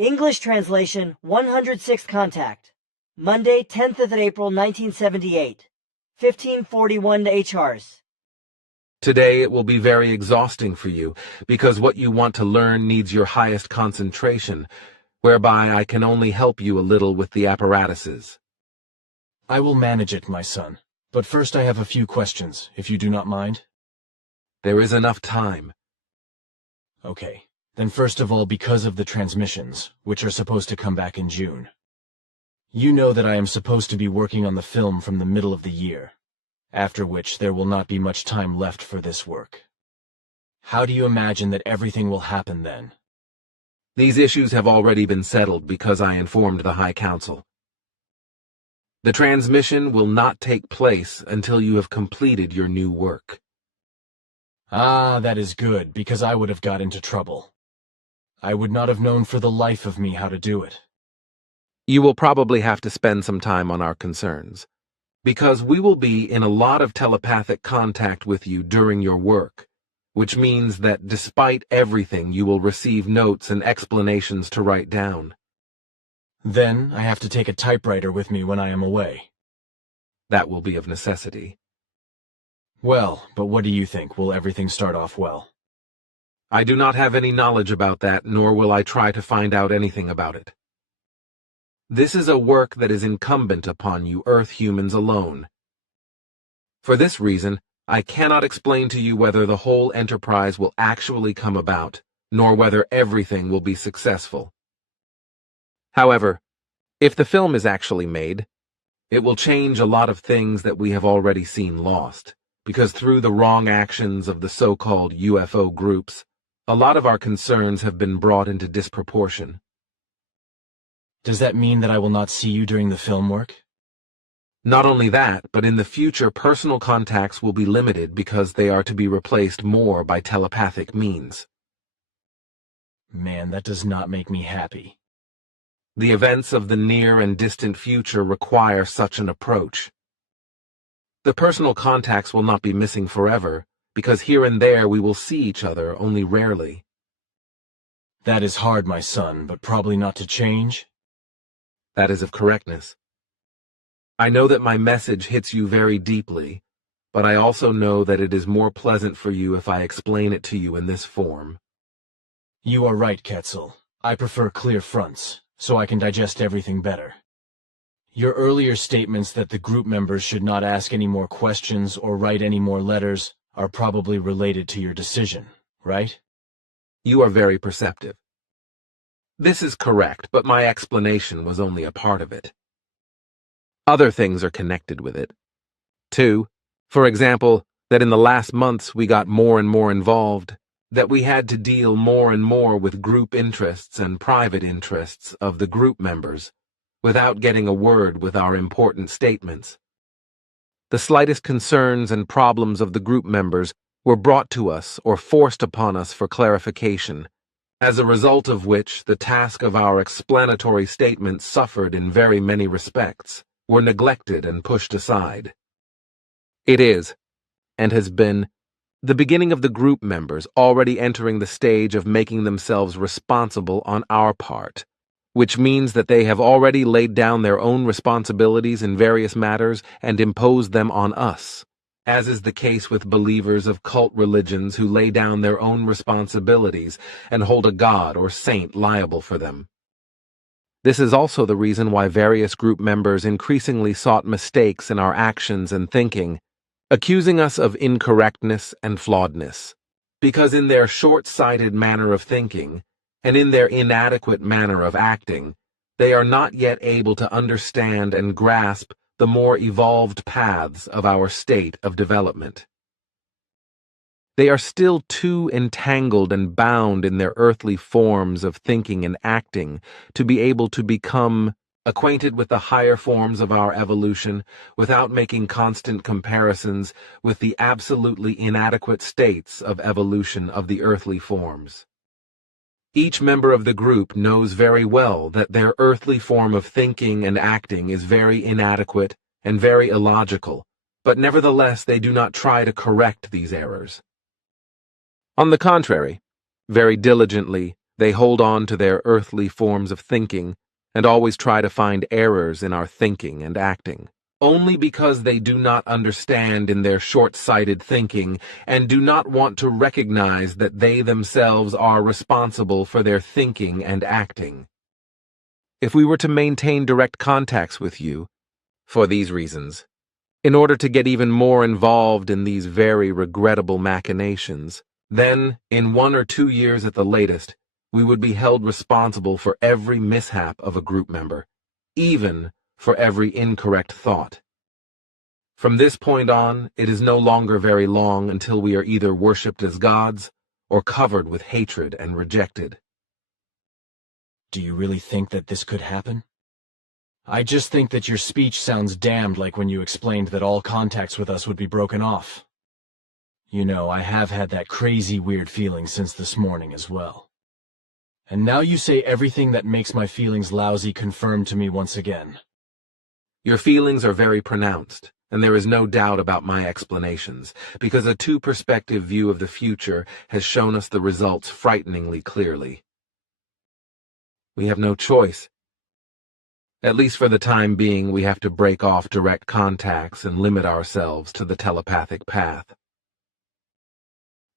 English translation 106th contact. Monday, 10th of April 1978. 1541 HRs. Today it will be very exhausting for you, because what you want to learn needs your highest concentration, whereby I can only help you a little with the apparatuses. I will manage it, my son. But first I have a few questions, if you do not mind. There is enough time. Okay. Then first of all, because of the transmissions, which are supposed to come back in June. You know that I am supposed to be working on the film from the middle of the year, after which there will not be much time left for this work. How do you imagine that everything will happen then? These issues have already been settled because I informed the High Council. The transmission will not take place until you have completed your new work. Ah, that is good, because I would have got into trouble. I would not have known for the life of me how to do it. You will probably have to spend some time on our concerns, because we will be in a lot of telepathic contact with you during your work, which means that despite everything you will receive notes and explanations to write down. Then I have to take a typewriter with me when I am away. That will be of necessity. Well, but what do you think? Will everything start off well? I do not have any knowledge about that, nor will I try to find out anything about it. This is a work that is incumbent upon you Earth humans alone. For this reason, I cannot explain to you whether the whole enterprise will actually come about, nor whether everything will be successful. However, if the film is actually made, it will change a lot of things that we have already seen lost, because through the wrong actions of the so-called UFO groups, a lot of our concerns have been brought into disproportion. Does that mean that I will not see you during the film work? Not only that, but in the future personal contacts will be limited because they are to be replaced more by telepathic means. Man, that does not make me happy. The events of the near and distant future require such an approach. The personal contacts will not be missing forever, because here and there we will see each other only rarely. That is hard, my son, but probably not to change. That is of correctness. I know that my message hits you very deeply, but I also know that it is more pleasant for you if I explain it to you in this form. You are right, Quetzal. I prefer clear fronts, so I can digest everything better. Your earlier statements that the group members should not ask any more questions or write any more letters are probably related to your decision, right? You are very perceptive. This is correct, but my explanation was only a part of it. Other things are connected with it. 2, for example, that in the last months we got more and more involved, that we had to deal more and more with group interests and private interests of the group members, without getting a word with our important statements. The slightest concerns and problems of the group members were brought to us or forced upon us for clarification, as a result of which the task of our explanatory statements suffered in very many respects, were neglected and pushed aside. It is, and has been, the beginning of the group members already entering the stage of making themselves responsible on our part, which means that they have already laid down their own responsibilities in various matters and imposed them on us, as is the case with believers of cult religions who lay down their own responsibilities and hold a god or saint liable for them. This is also the reason why various group members increasingly sought mistakes in our actions and thinking, accusing us of incorrectness and flawedness, because in their short-sighted manner of thinking, and in their inadequate manner of acting, they are not yet able to understand and grasp the more evolved paths of our state of development. They are still too entangled and bound in their earthly forms of thinking and acting to be able to become acquainted with the higher forms of our evolution without making constant comparisons with the absolutely inadequate states of evolution of the earthly forms. Each member of the group knows very well that their earthly form of thinking and acting is very inadequate and very illogical, but nevertheless they do not try to correct these errors. On the contrary, very diligently, They hold on to their earthly forms of thinking and always try to find errors in our thinking and acting, only because they do not understand in their short-sighted thinking and do not want to recognize that they themselves are responsible for their thinking and acting. If we were to maintain direct contacts with you, for these reasons, in order to get even more involved in these very regrettable machinations, then, in 1 or 2 years at the latest, we would be held responsible for every mishap of a group member, even for every incorrect thought. From this point on, it is no longer very long until we are either worshipped as gods or covered with hatred and rejected. Do you really think that this could happen? I just think that your speech sounds damned like when you explained that all contacts with us would be broken off. You know, I have had that crazy weird feeling since this morning as well. And now you say everything that makes my feelings lousy confirmed to me once again. Your feelings are very pronounced, and there is no doubt about my explanations, because a two-perspective view of the future has shown us the results frighteningly clearly. We have no choice. At least for the time being, we have to break off direct contacts and limit ourselves to the telepathic path.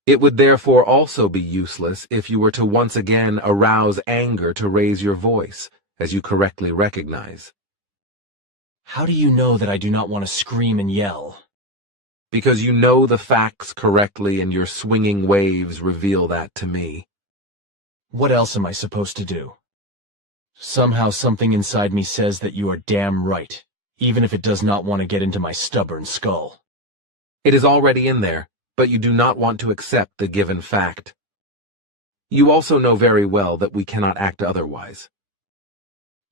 It would therefore also be useless if you were to once again arouse anger to raise your voice, as you correctly recognize. How do you know that I do not want to scream and yell? Because you know the facts correctly and your swinging waves reveal that to me. What else am I supposed to do? Somehow something inside me says that you are damn right, even if it does not want to get into my stubborn skull. It is already in there, but you do not want to accept the given fact. You also know very well that we cannot act otherwise.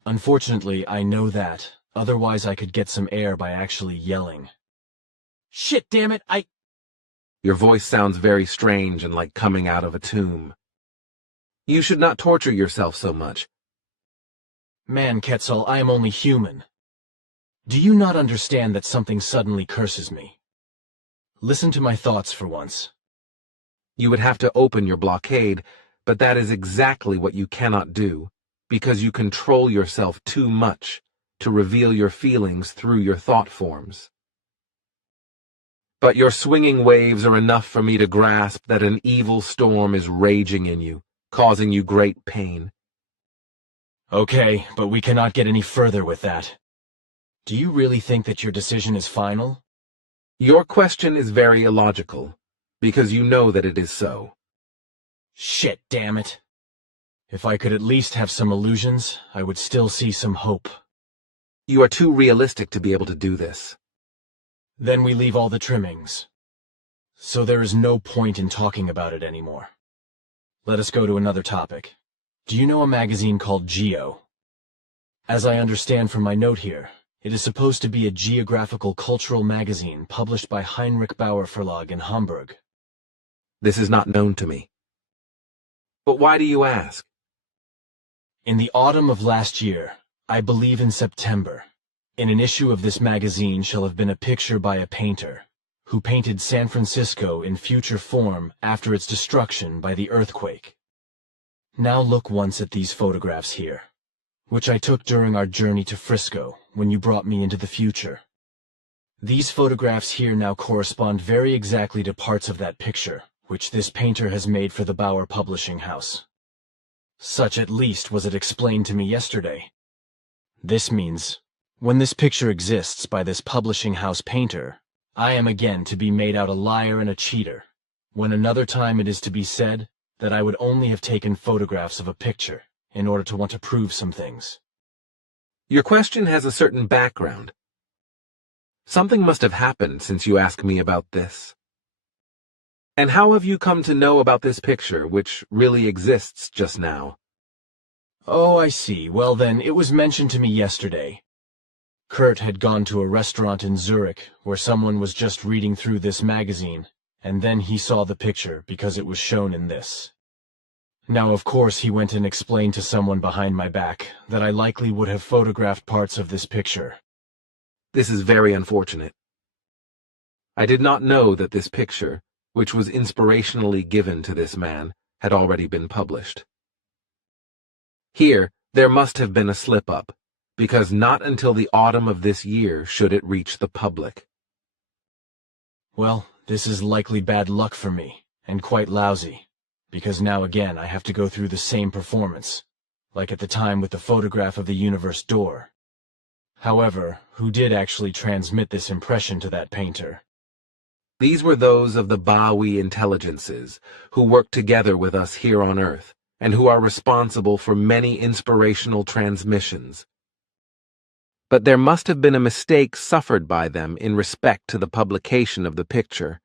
Unfortunately, I know that. Otherwise, I could get some air by actually yelling. Shit, damn it, Your voice sounds very strange and like coming out of a tomb. You should not torture yourself so much. Man, Quetzal, I am only human. Do you not understand that something suddenly curses me? Listen to my thoughts for once. You would have to open your blockade, but that is exactly what you cannot do, because you control yourself too much to reveal your feelings through your thought forms. But your swinging waves are enough for me to grasp that an evil storm is raging in you, causing you great pain. Okay, but we cannot get any further with that. Do you really think that your decision is final? Your question is very illogical, because you know that it is so. Shit, damn it. If I could at least have some illusions, I would still see some hope. You are too realistic to be able to do this. Then we leave all the trimmings. So there is no point in talking about it anymore. Let us go to another topic. Do you know a magazine called Geo? As I understand from my note here, it is supposed to be a geographical cultural magazine published by Heinrich Bauer Verlag in Hamburg. This is not known to me. But why do you ask? In the autumn of last year, I believe in September, in an issue of this magazine shall have been a picture by a painter, who painted San Francisco in future form after its destruction by the earthquake. Now look once at these photographs here, which I took during our journey to Frisco when you brought me into the future. These photographs here now correspond very exactly to parts of that picture, which this painter has made for the Bauer Publishing House. Such at least was it explained to me yesterday. This means, when this picture exists by this publishing house painter, I am again to be made out a liar and a cheater, when another time it is to be said that I would only have taken photographs of a picture in order to want to prove some things. Your question has a certain background. Something must have happened since you asked me about this. And how have you come to know about this picture, which really exists just now? Oh, I see. Well then, it was mentioned to me yesterday. Kurt had gone to a restaurant in Zurich where someone was just reading through this magazine, and then he saw the picture because it was shown in this. Now, of course, he went and explained to someone behind my back that I likely would have photographed parts of this picture. This is very unfortunate. I did not know that this picture, which was inspirationally given to this man, had already been published. Here, there must have been a slip-up, because not until the autumn of this year should it reach the public. Well, this is likely bad luck for me, and quite lousy, because now again I have to go through the same performance, like at the time with the photograph of the universe door. However, who did actually transmit this impression to that painter? These were those of the Bawi intelligences, who work together with us here on Earth, and who are responsible for many inspirational transmissions. But there must have been a mistake suffered by them in respect to the publication of the picture,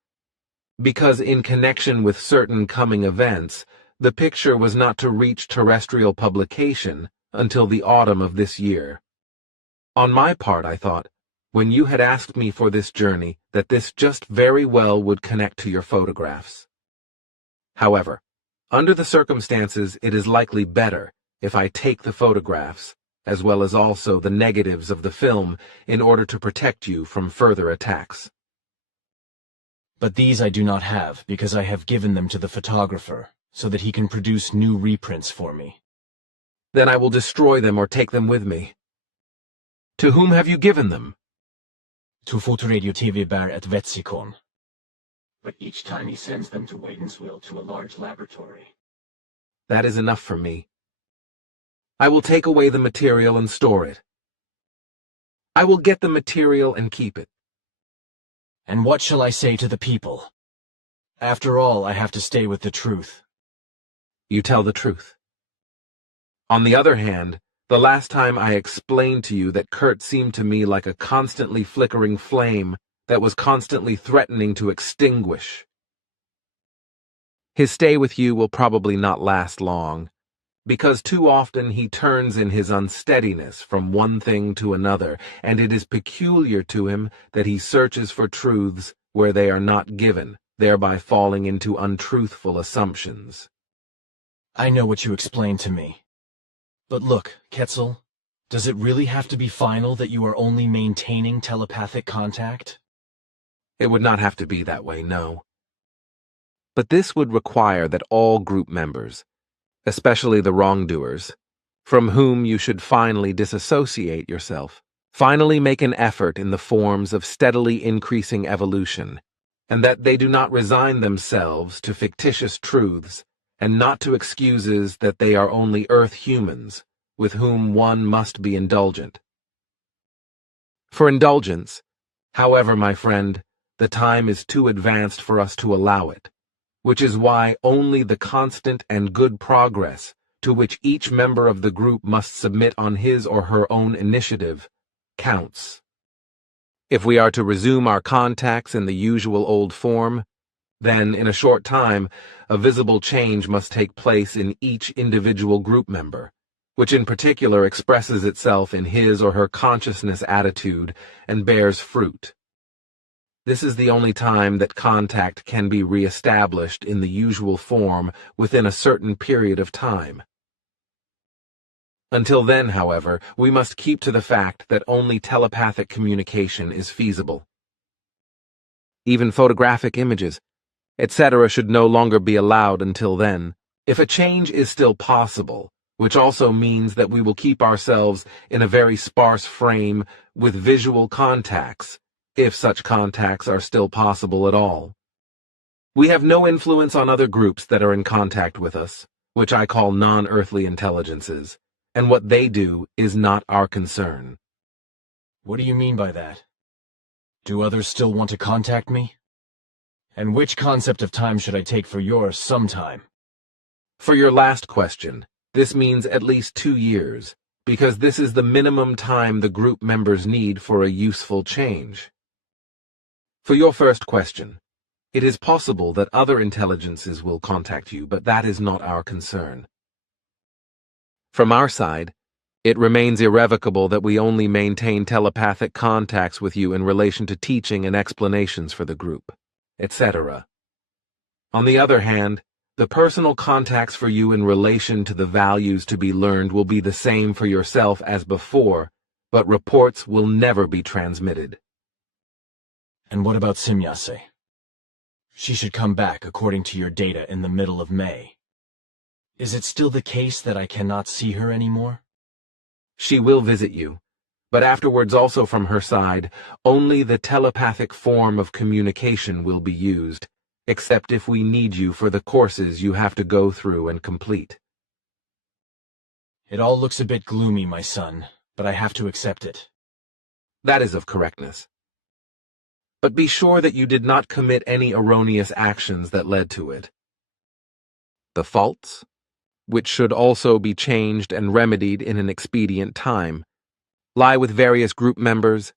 because in connection with certain coming events, the picture was not to reach terrestrial publication until the autumn of this year. On my part, I thought, when you had asked me for this journey, that this just very well would connect to your photographs. However, under the circumstances, it is likely better if I take the photographs, as well as also the negatives of the film, in order to protect you from further attacks. But these I do not have, because I have given them to the photographer, so that he can produce new reprints for me. Then I will destroy them or take them with me. To whom have you given them? To Fotoradio TV Bear at Vetsikon. But each time he sends them to Wadenswil to a large laboratory. That is enough for me. I will take away the material and store it. I will get the material and keep it. And what shall I say to the people? After all, I have to stay with the truth. You tell the truth. On the other hand, the last time I explained to you that Kurt seemed to me like a constantly flickering flame that was constantly threatening to extinguish. His stay with you will probably not last long, because too often he turns in his unsteadiness from one thing to another, and it is peculiar to him that he searches for truths where they are not given, thereby falling into untruthful assumptions. I know what you explained to me. But look, Quetzal, does it really have to be final that you are only maintaining telepathic contact? It would not have to be that way, no. But this would require that all group members, especially the wrongdoers, from whom you should finally disassociate yourself, finally make an effort in the forms of steadily increasing evolution, and that they do not resign themselves to fictitious truths, and not to excuses that they are only Earth humans, with whom one must be indulgent. For indulgence, however, my friend, the time is too advanced for us to allow it, which is why only the constant and good progress to which each member of the group must submit on his or her own initiative counts. If we are to resume our contacts in the usual old form, then, in a short time, a visible change must take place in each individual group member, which in particular expresses itself in his or her consciousness attitude and bears fruit. This is the only time that contact can be re-established in the usual form within a certain period of time. Until then, however, we must keep to the fact that only telepathic communication is feasible. Even photographic images, etc. should no longer be allowed until then, if a change is still possible, which also means that we will keep ourselves in a very sparse frame with visual contacts, if such contacts are still possible at all. We have no influence on other groups that are in contact with us, which I call non-earthly intelligences, and what they do is not our concern. What do you mean by that? Do others still want to contact me? And which concept of time should I take for your sometime? For your last question, this means at least 2 years, because this is the minimum time the group members need for a useful change. For your first question, it is possible that other intelligences will contact you, but that is not our concern. From our side, it remains irrevocable that we only maintain telepathic contacts with you in relation to teaching and explanations for the group, etc. On the other hand, the personal contacts for you in relation to the values to be learned will be the same for yourself as before, but reports will never be transmitted. And what about Simyase? She should come back according to your data in the middle of May. Is it still the case that I cannot see her anymore? She will visit you, but afterwards also from her side, only the telepathic form of communication will be used, except if we need you for the courses you have to go through and complete. It all looks a bit gloomy, my son, but I have to accept it. That is of correctness. But be sure that you did not commit any erroneous actions that led to it. The faults, which should also be changed and remedied in an expedient time, lie with various group members,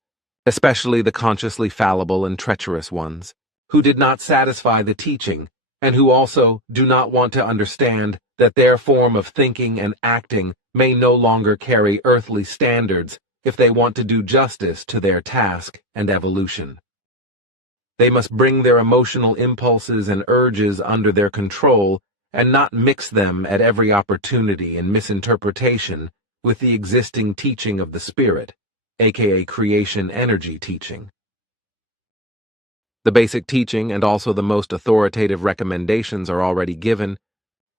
especially the consciously fallible and treacherous ones, who did not satisfy the teaching, and who also do not want to understand that their form of thinking and acting may no longer carry earthly standards if they want to do justice to their task and evolution. They must bring their emotional impulses and urges under their control and not mix them at every opportunity in misinterpretation with the existing teaching of the Spirit, aka creation energy teaching. The basic teaching and also the most authoritative recommendations are already given,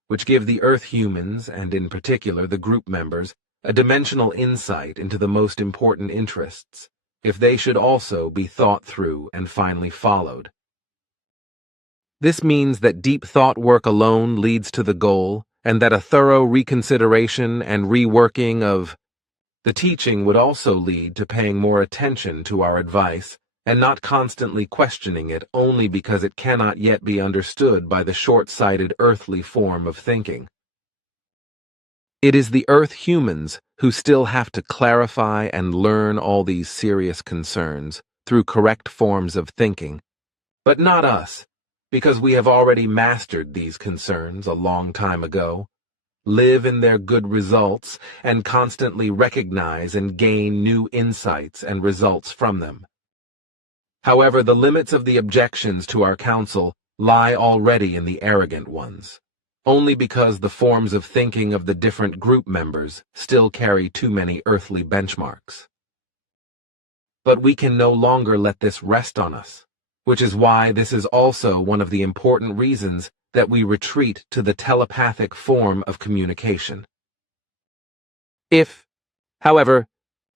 which give the Earth humans, and in particular the group members, a dimensional insight into the most important interests, if they should also be thought through and finally followed. This means that deep thought work alone leads to the goal, and that a thorough reconsideration and reworking of the teaching would also lead to paying more attention to our advice and not constantly questioning it only because it cannot yet be understood by the short-sighted earthly form of thinking. It is the Earth humans who still have to clarify and learn all these serious concerns through correct forms of thinking, but not us, because we have already mastered these concerns a long time ago, live in their good results, and constantly recognize and gain new insights and results from them. However, the limits of the objections to our counsel lie already in the arrogant ones, only because the forms of thinking of the different group members still carry too many earthly benchmarks. But we can no longer let this rest on us, which is why this is also one of the important reasons that we retreat to the telepathic form of communication. If, however,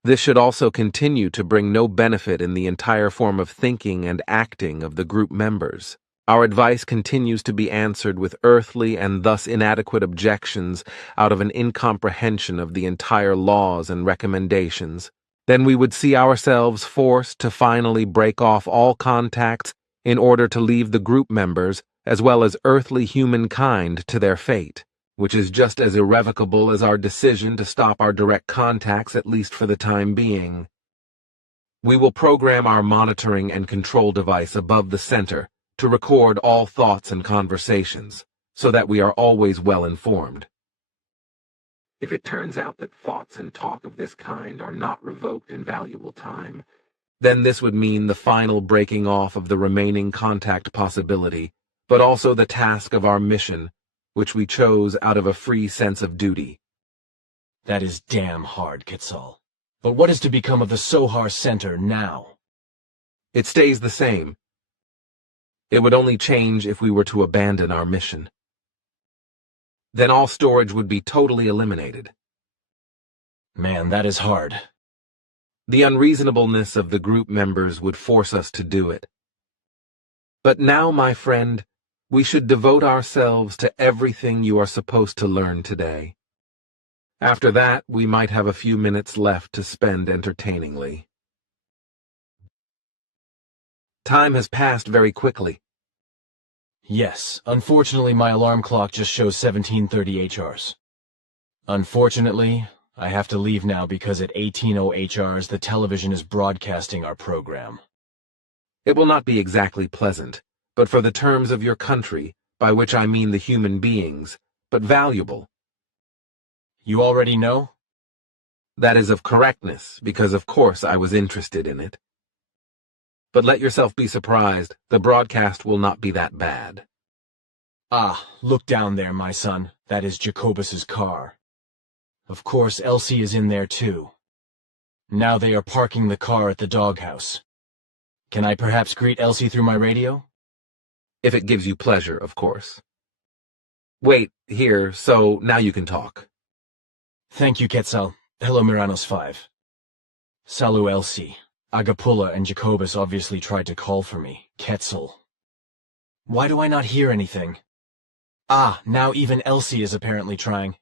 this should also continue to bring no benefit in the entire form of thinking and acting of the group members, our advice continues to be answered with earthly and thus inadequate objections out of an incomprehension of the entire laws and recommendations, then we would see ourselves forced to finally break off all contacts in order to leave the group members as well as earthly humankind to their fate, which is just as irrevocable as our decision to stop our direct contacts, at least for the time being. We will program our monitoring and control device above the center to record all thoughts and conversations, so that we are always well informed. If it turns out that thoughts and talk of this kind are not revoked in valuable time, then this would mean the final breaking off of the remaining contact possibility, but also the task of our mission, which we chose out of a free sense of duty. That is damn hard, Quetzal. But what is to become of the Sohar Center now? It stays the same. It would only change if we were to abandon our mission. Then all storage would be totally eliminated. Man, that is hard. The unreasonableness of the group members would force us to do it. But now, my friend, we should devote ourselves to everything you are supposed to learn today. After that, we might have a few minutes left to spend entertainingly. Time has passed very quickly. Yes, unfortunately my alarm clock just shows 17:30 HRs. Unfortunately, I have to leave now because at 18:00 HRs the television is broadcasting our program. It will not be exactly pleasant, but for the terms of your country, by which I mean the human beings, but valuable. You already know? That is of correctness, because of course I was interested in it. But let yourself be surprised, the broadcast will not be that bad. Ah, look down there, my son. That is Jacobus's car. Of course, Elsie is in there too. Now they are parking the car at the doghouse. Can I perhaps greet Elsie through my radio? If it gives you pleasure, of course. Wait, here, so now you can talk. Thank you, Quetzal. Hello, Miranos 5. Salu Elsie. Agapula and Jacobus obviously tried to call for me. Quetzal. Why do I not hear anything? Ah, now even Elsie is apparently trying.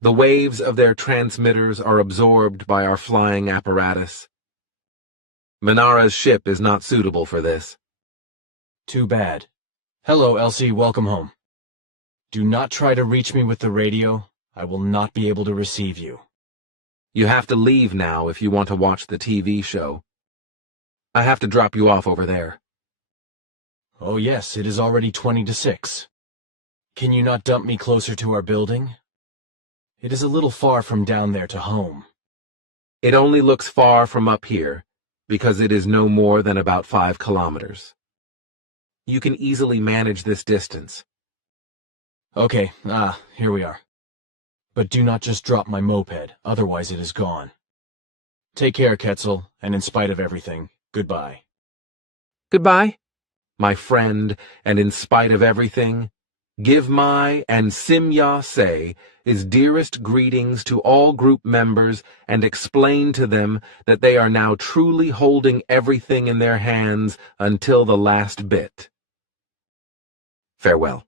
The waves of their transmitters are absorbed by our flying apparatus. Manara's ship is not suitable for this. Too bad. Hello, Elsie, welcome home. Do not try to reach me with the radio. I will not be able to receive you. You have to leave now if you want to watch the TV show. I have to drop you off over there. Oh yes, it is already 20 to 6. Can you not dump me closer to our building? It is a little far from down there to home. It only looks far from up here, because it is no more than about 5 kilometers. You can easily manage this distance. Okay, here we are. But do not just drop my moped, otherwise it is gone. Take care, Quetzal, and in spite of everything, goodbye. Goodbye, my friend, and in spite of everything, give my and Simya say his dearest greetings to all group members and explain to them that they are now truly holding everything in their hands until the last bit. Farewell.